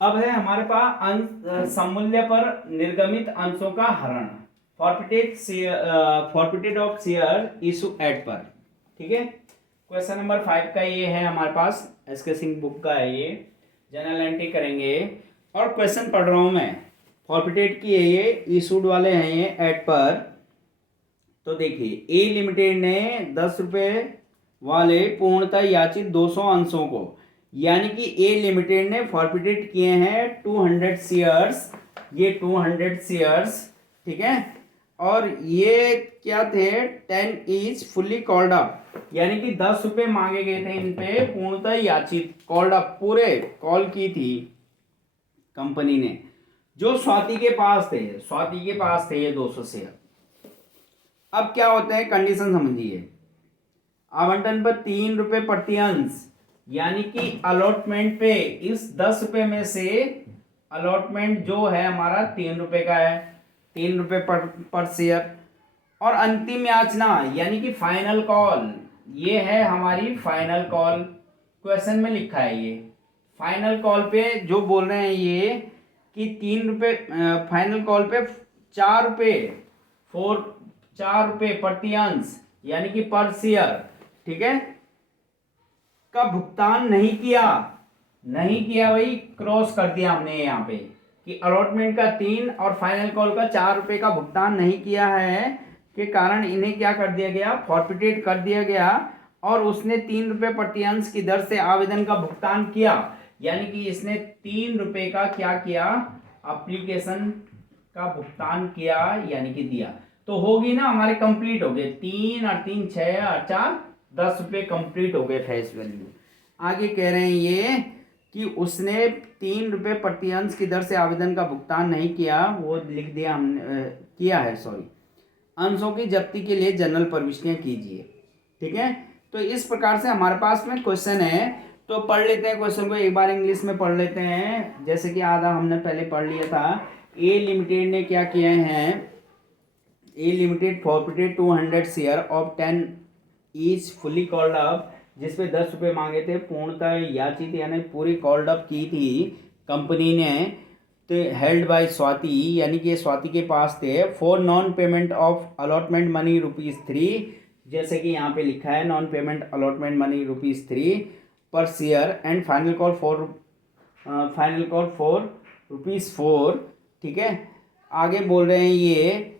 अब है हमारे पास अंश सममूल्य पर निर्गमित अंशों का हरण, forfeited of share issue at पर। ठीक है, क्वेश्चन नंबर 5 का ये है हमारे पास, एसके सिंह बुक का है ये। जनरल एंट्री करेंगे और क्वेश्चन पढ़ रहा हूं मैं, फॉरफिटेड की है ये, इशूड वाले हैं ये एट पर। तो देखिए, ए लिमिटेड ने 10 रुपए वाले पूर्णतः याचित 200 अंशों को, यानी कि ए लिमिटेड ने फॉरफिटेड किए हैं 200 शेयर्स, ये 200 शेयर्स, ठीक है। और ये क्या थे, 10 इज फुल्ली कॉल्ड अप, यानी कि 10 रुपए मांगे गए थे इन पे, पूर्णतः याचित, कॉल्ड अप, पूरे कॉल की थी कंपनी ने, जो स्वाति के पास थे, स्वाति के पास थे ये 200 शेयर। अब क्या होते हैं, कंडीशन समझिए। आवंटन पर 3 रुपए प्रति अंश, यानी कि अलॉटमेंट पे इस 10 रुपए में से अलॉटमेंट जो है हमारा 3 रुपए का है, 3 रुपए पर शेयर। और अंतिम याचना यानी कि फाइनल कॉल, ये है हमारी फाइनल कॉल, क्वेश्चन में लिखा है ये। फाइनल कॉल पे जो बोल रहे हैं ये कि 3 रुपए, फाइनल कॉल पे 4 रुपए, 4 रुपए प्रति अंश यानी कि पर शेयर, ठीक है, का भुगतान नहीं किया, नहीं किया, वही क्रॉस कर दिया हमने यहाँ पे कि अलॉटमेंट का 3 और फाइनल कॉल का 4 रुपए का भुगतान नहीं किया है के कारण इन्हें क्या कर दिया गया, फॉरफिटेड कर दिया गया। और उसने 3 रुपए प्रति अंश की दर से आवेदन का भुगतान किया, यानी कि इसने 3 रुपए का क्या किया, एप्लीकेशन का भुगतान किया, यानी कि दिया। तो होगी ना, हमारे कंप्लीट हो गए, 3 और 3 6 और 4 10 रुपए कंप्लीट हो गए फेस वैल्यू। आगे कह रहे हैं ये कि उसने 3 रुपए प्रति अंश की दर से आवेदन का भुगतान नहीं किया, वो लिख दिया हमने, किया है सॉरी। अंशों की जब्ती के लिए जनरल प्रविष्टियां कीजिए, ठीक है। तो इस प्रकार से हमारे पास में क्वेश्चन है, तो पढ़ लेते हैं क्वेश्चन को एक बार इंग्लिश में पढ़ लेते हैं, जैसे कि आधा हमने पहले पढ़ लिया था। ए लिमिटेड ने क्या किया है, a limited forfeited 200 share of 10 is fully called up, जिसपे 10 रुपये मांगे थे, पूर्णतः याचित यानी पूरी कॉल्ड अप की थी कंपनी ने, तो हेल्ड बाय स्वाति, यानी कि स्वाति के पास थे, for non payment of allotment money ₹3, जैसे कि यहाँ पे लिखा है non payment allotment money ₹3 per share, and final call for ₹4, ठीक है। आगे बोल रहे हैं ये,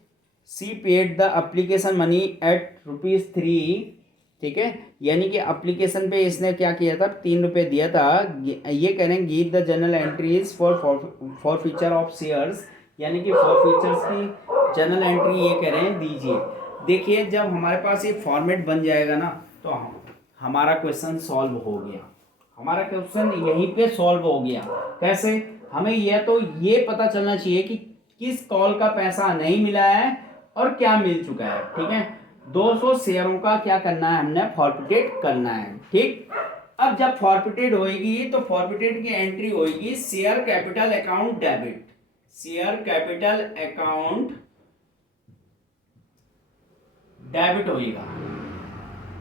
C paid the application money at ₹3, ठीक है, यानी कि एप्लीकेशन पे इसने क्या किया था, 3 रुपये दिया था। ये कह रहे हैं give the general entries for feature of shares, यानी कि फॉर फीचर्स की जनरल एंट्री ये कह रहे हैं दीजिए। देखिए, जब हमारे पास ये फॉर्मेट बन जाएगा ना, तो हमारा क्वेश्चन सॉल्व हो गया, हमारा क्वेश्चन यहीं पे सॉल्व हो गया। कैसे, हमें यह तो ये पता चलना चाहिए कि किस कॉल का पैसा नहीं मिला है और क्या मिल चुका है, ठीक है। 200 शेयरों का क्या करना है, हमने फॉरफिटेड करना है, ठीक। अब जब फॉरफिटेड होएगी तो फॉरफिटेड की एंट्री होएगी share capital account debit, share capital account debit होएगा,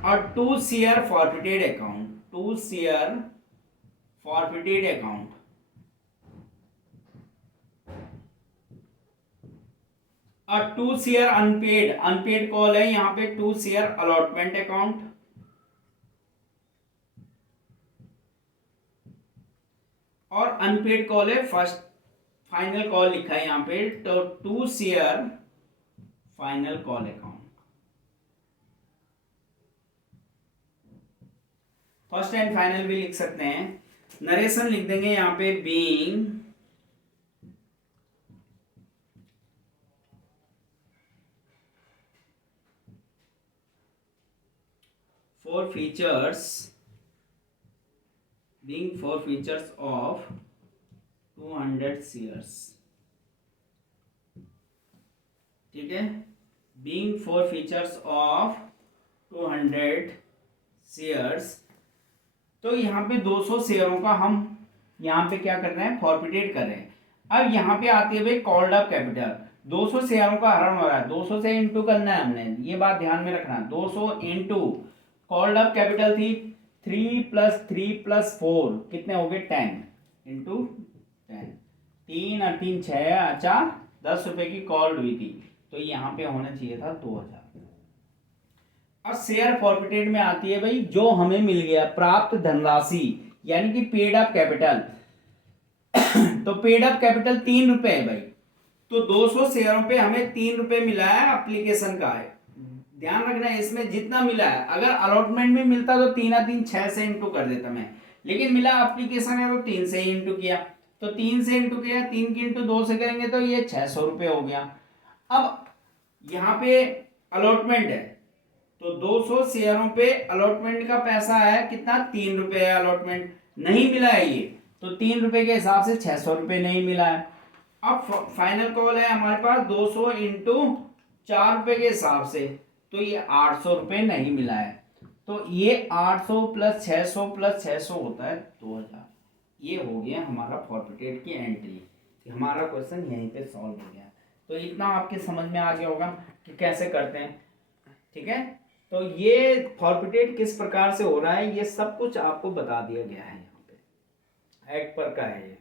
और 2 share forfeited account, 2 share forfeited account, और 2 शेयर अनपेड, अनपेड कॉल है यहाँ पे, 2 शेयर अलॉटमेंट अकाउंट, और अनपेड कॉल है फर्स्ट, फाइनल कॉल लिखा है यहाँ पे, तो 2 share final call account. First and final भी लिख सकते हैं। नरेशन लिख देंगे यहाँ पे, being four features of 200 shares, ठीक है, बीइंग 4 फीचर्स ऑफ 200 शेयर्स। तो यहाँ पे 200 शेयरों का हम यहाँ पे क्या कर रहे हैं, फॉरफिटेड कर रहे हैं। अब यहाँ पे आते हुए कॉल्ड अप कैपिटल, 200 शेयरों का हरण हो रहा है, 200 से इंटू करना है हमने, ये बात ध्यान में रखना, 200 इंटू कॉल्ड अप कैपिटल थी 3 + 3 + 4 कितने हो गए, 10 इंटू 10, 3 और 3 6, अच्छा 10 रुपए की कॉल हुई थी, तो यहाँ पे होना चाहिए था 2000। और शेयर फॉरफिटेड में आती है भाई जो हमें मिल गया प्राप्त धनराशि, यानी कि पेड अप कैपिटल। तो पेड अप कैपिटल 3 रुपए है भाई, तो 200 शेयरों पे हमें 3 रुपए मिला है, एप्लीकेशन का है। ध्यान रखना है इसमें जितना मिला है, अगर अलॉटमेंट में मिलता तो 3 3 6 से इंटू कर देता मैं, लेकिन मिला एप्लीकेशन है तो 3 से ही इंटू किया। तो 3 से इंटू किया, 3 की इंटू 2 से करेंगे तो ये 600 रुपये हो गया। अब यहाँ पे अलॉटमेंट है, तो 200 शेयरों पे अलॉटमेंट का पैसा है कितना, 3 रुपए है अलॉटमेंट, नहीं मिला है ये, तो 3 रुपए के हिसाब से 600 रुपये नहीं मिला है। अब फाइनल कॉल है हमारे पास 200 इंटू 4 रुपए के हिसाब से, तो ये 800 रुपये नहीं मिला है। तो ये 800 प्लस 600 प्लस 600 होता है 2000। ये हो गया हमारा फॉरफिटेड की एंट्री। हमारा क्वेश्चन यहीं पे सॉल्व हो गया। तो इतना आपके समझ में आ गया होगा कि कैसे करते हैं, ठीक है। तो ये फॉरफिटेड किस प्रकार से हो रहा है, ये सब कुछ आपको बता दिया गया है यहाँ पे, एक्ट पर का है ये।